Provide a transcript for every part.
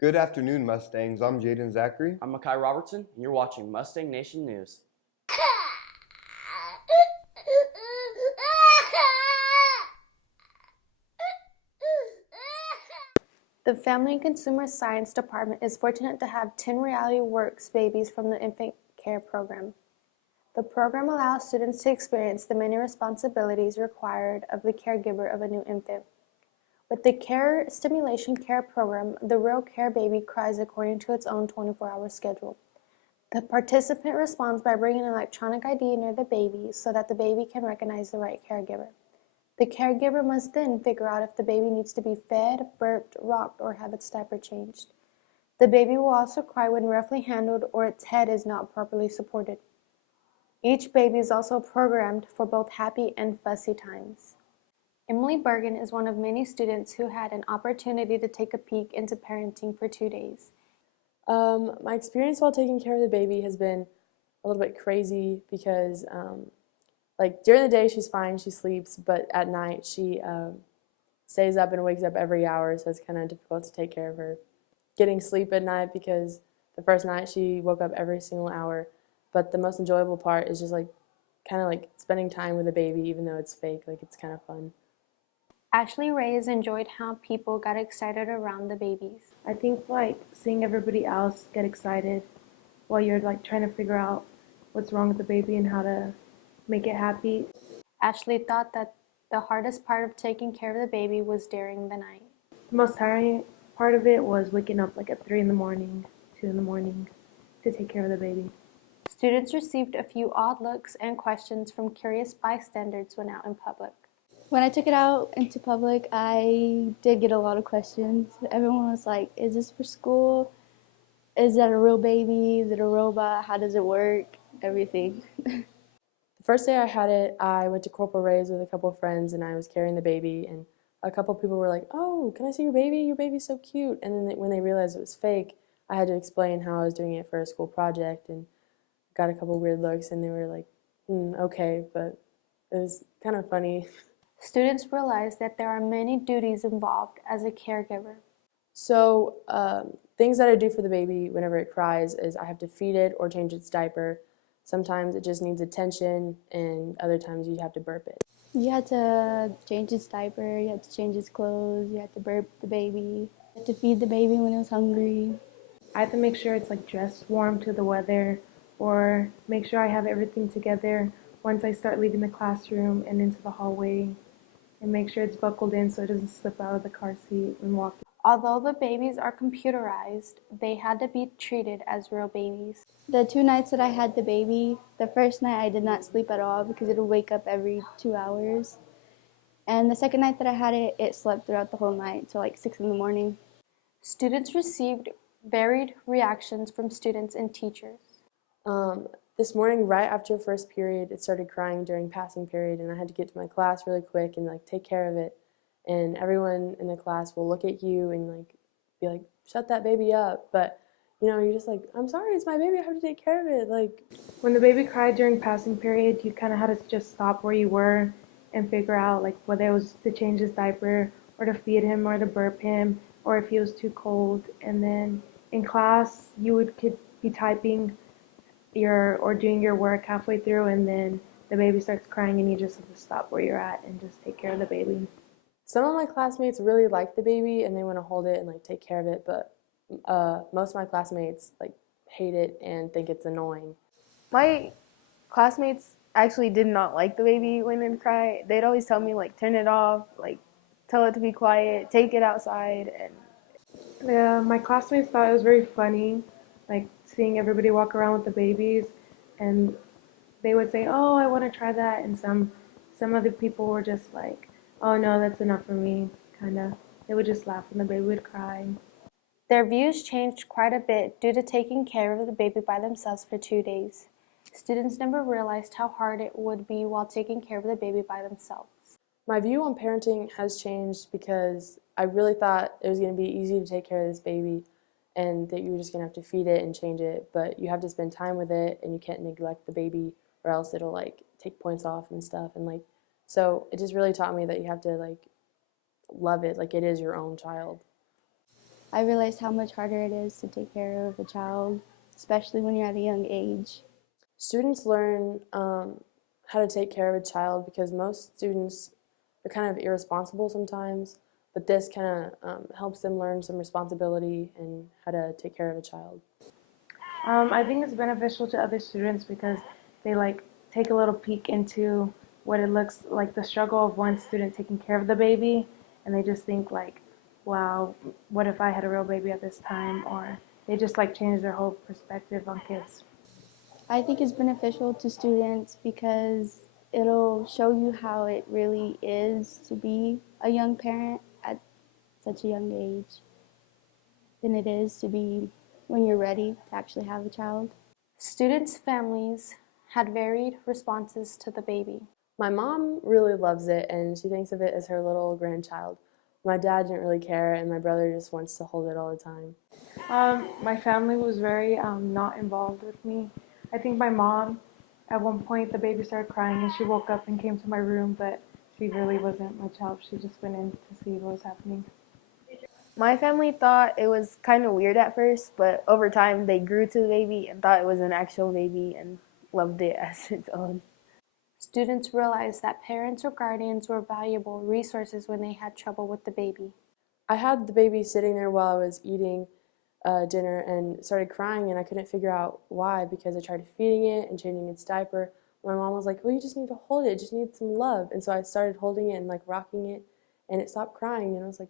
Good afternoon, Mustangs. I'm Jaden Zachary. I'm Makai Robertson, and you're watching Mustang Nation News. The Family and Consumer Science Department is fortunate to have 10 Reality Works babies from the infant care program. The program allows students to experience the many responsibilities required of the caregiver of a new infant. With the Care Stimulation Care program, the real care baby cries according to its own 24-hour schedule. The participant responds by bringing an electronic ID near the baby so that the baby can recognize the right caregiver. The caregiver must then figure out if the baby needs to be fed, burped, rocked, or have its diaper changed. The baby will also cry when roughly handled or its head is not properly supported. Each baby is also programmed for both happy and fussy times. Emily Bergen is one of many students who had an opportunity to take a peek into parenting for 2 days. My experience while taking care of the baby has been a little bit crazy because like during the day she's fine, she sleeps, but at night she stays up and wakes up every hour, so it's kind of difficult to take care of her. Getting sleep at night because the first night she woke up every single hour, but the most enjoyable part is just like kind of like spending time with the baby even though it's fake, like it's kind of fun. Ashley Reyes enjoyed how people got excited around the babies. I think like seeing everybody else get excited while you're like trying to figure out what's wrong with the baby and how to make it happy. Ashley thought that the hardest part of taking care of the baby was during the night. The most tiring part of it was waking up like at 3 in the morning, 2 in the morning to take care of the baby. Students received a few odd looks and questions from curious bystanders when out in public. When I took it out into public, I did get a lot of questions. Everyone was like, is this for school? Is that a real baby? Is it a robot? How does it work? Everything. The first day I had it, I went to Corporal Ray's with a couple of friends and I was carrying the baby, and a couple of people were like, oh, can I see your baby? Your baby's so cute. And then when they realized it was fake, I had to explain how I was doing it for a school project and got a couple of weird looks, and they were like, okay, but it was kind of funny. Students realized that there are many duties involved as a caregiver. So things that I do for the baby whenever it cries is I have to feed it or change its diaper. Sometimes it just needs attention, and other times you have to burp it. You had to change its diaper, you had to change its clothes, you had to burp the baby, you had to feed the baby when it was hungry. I have to make sure it's like dressed warm to the weather, or make sure I have everything together once I start leaving the classroom and into the hallway, and make sure it's buckled in so it doesn't slip out of the car seat when walking. Although the babies are computerized, they had to be treated as real babies. The 2 nights that I had the baby, the first night I did not sleep at all because it would wake up every 2 hours. And the second night that I had it, it slept throughout the whole night till like 6 in the morning. Students received varied reactions from students and teachers. This morning, right after first period, it started crying during passing period, and I had to get to my class really quick and like take care of it. And everyone in the class will look at you and like be like, shut that baby up. But you're just like, I'm sorry, it's my baby, I have to take care of it. Like, When the baby cried during passing period, you kind of had to just stop where you were and figure out like whether it was to change his diaper or to feed him or to burp him or if he was too cold. And then in class, could be typing or doing your work halfway through, and then the baby starts crying and you just have to stop where you're at and just take care of the baby. some of my classmates really like the baby and they want to hold it and like take care of it, but most of my classmates like hate it and think it's annoying. My classmates actually did not like the baby when it cried. They'd always tell me like turn it off, like tell it to be quiet, take it outside, and Yeah, my classmates thought it was very funny, like seeing everybody walk around with the babies, and they would say, "Oh, I want to try that," and some other people were just like, "Oh no, that's enough for me," kind of. They would just laugh when the baby would cry. Their views changed quite a bit due to taking care of the baby by themselves for 2 days. Students never realized how hard it would be while taking care of the baby by themselves. My view on parenting has changed because I really thought it was going to be easy to take care of this baby and that you were just going to have to feed it and change it, but you have to spend time with it and you can't neglect the baby or else it'll like take points off and stuff, and like so it just really taught me that you have to like love it like it is your own child. I realized how much harder it is to take care of a child, especially when you're at a young age. Students learn how to take care of a child because most students are kind of irresponsible sometimes, but this kind of helps them learn some responsibility and how to take care of a child. I think it's beneficial to other students because they like take a little peek into what it looks like, the struggle of one student taking care of the baby, and they just think like, wow, what if I had a real baby at this time? Or they just like change their whole perspective on kids. I think it's beneficial to students because it'll show you how it really is to be a young parent at such a young age than it is to be when you're ready to actually have a child. Students' families had varied responses to the baby. My mom really loves it and she thinks of it as her little grandchild. My dad didn't really care and my brother just wants to hold it all the time. My family was very not involved with me. I think my mom, at one point, the baby started crying and she woke up and came to my room, but she really wasn't much help. She just went in to see what was happening. My family thought it was kind of weird at first, but over time they grew to the baby and thought it was an actual baby and loved it as its own. Students realized that parents or guardians were valuable resources when they had trouble with the baby. I had the baby sitting there while I was eating dinner and started crying and I couldn't figure out why because I tried feeding it and changing its diaper. My mom was like, well, you just need to hold it. It just needs some love. And so I started holding it and like rocking it and it stopped crying and I was like,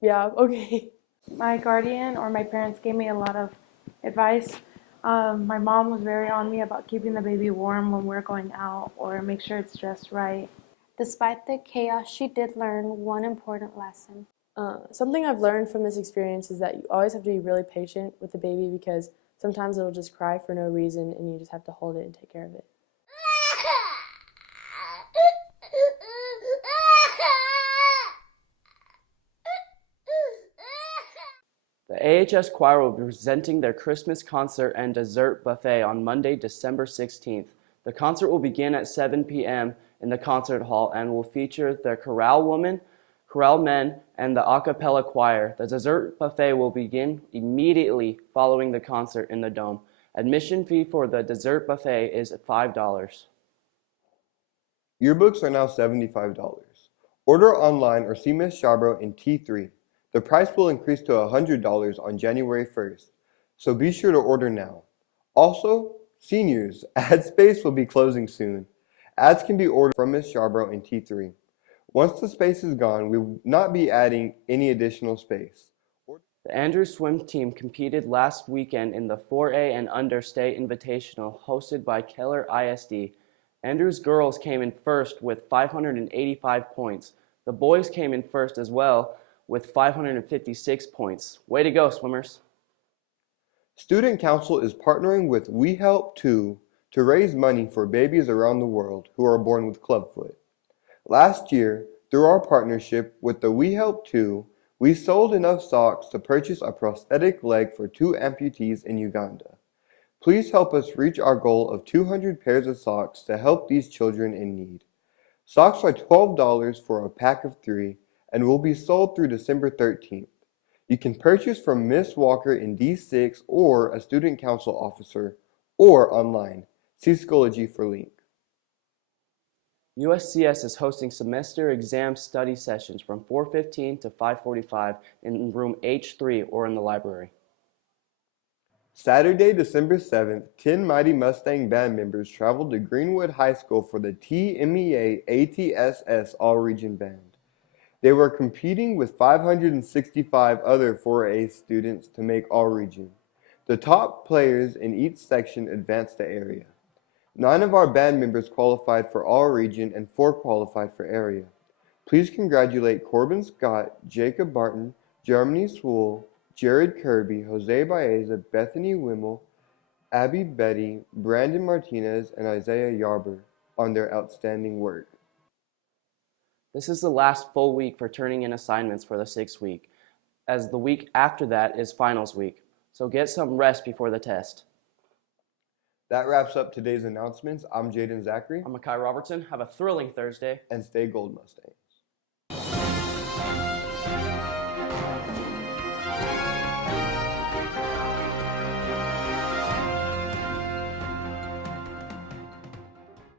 yeah, okay. My guardian or my parents gave me a lot of advice. My mom was very on me about keeping the baby warm when we're going out or make sure it's dressed right. Despite the chaos, she did learn one important lesson. Something I've learned from this experience is that you always have to be really patient with the baby because sometimes it'll just cry for no reason and you just have to hold it and take care of it. The AHS Choir will be presenting their Christmas concert and dessert buffet on Monday, December 16th. The concert will begin at 7 p.m. in the concert hall and will feature the chorale women, chorale men, and the a cappella choir. The dessert buffet will begin immediately following the concert in the Dome. Admission fee for the dessert buffet is $5. Yearbooks are now $75. Order online or see Ms. Shabro in T3. The price will increase to $100 on January 1st, so be sure to order now. Also, seniors, ad space will be closing soon. Ads can be ordered from Ms. Shabro in T3. Once the space is gone, we will not be adding any additional space. The Andrews swim team competed last weekend in the 4A and Under State Invitational hosted by Keller ISD. Andrews girls came in first with 585 points. The boys came in first as well with 556 points. Way to go, swimmers. Student Council is partnering with We Help Too to raise money for babies around the world who are born with clubfoot. Last year, through our partnership with the We Help Too, we sold enough socks to purchase a prosthetic leg for 2 amputees in Uganda. Please help us reach our goal of 200 pairs of socks to help these children in need. Socks are $12 for a pack of 3 and will be sold through December 13th. You can purchase from Miss Walker in D6 or a student council officer or online. See Schoology for link. USCS is hosting semester exam study sessions from 4:15 to 5:45 in room H3 or in the library. Saturday, December 7th, 10 Mighty Mustang band members traveled to Greenwood High School for the TMEA ATSS All-Region Band. They were competing with 565 other 4A students to make All-Region. The top players in each section advanced to area. 9 of our band members qualified for All-Region and 4 qualified for area. Please congratulate Corbin Scott, Jacob Barton, Germany Swool, Jared Kirby, Jose Baeza, Bethany Wimmel, Abby Betty, Brandon Martinez, and Isaiah Yarber on their outstanding work. This is the last full week for turning in assignments for the 6th week, as the week after that is finals week, so get some rest before the test. That wraps up today's announcements. I'm Jaden Zachary. I'm Makai Robertson. Have a thrilling Thursday. And stay gold, Mustangs.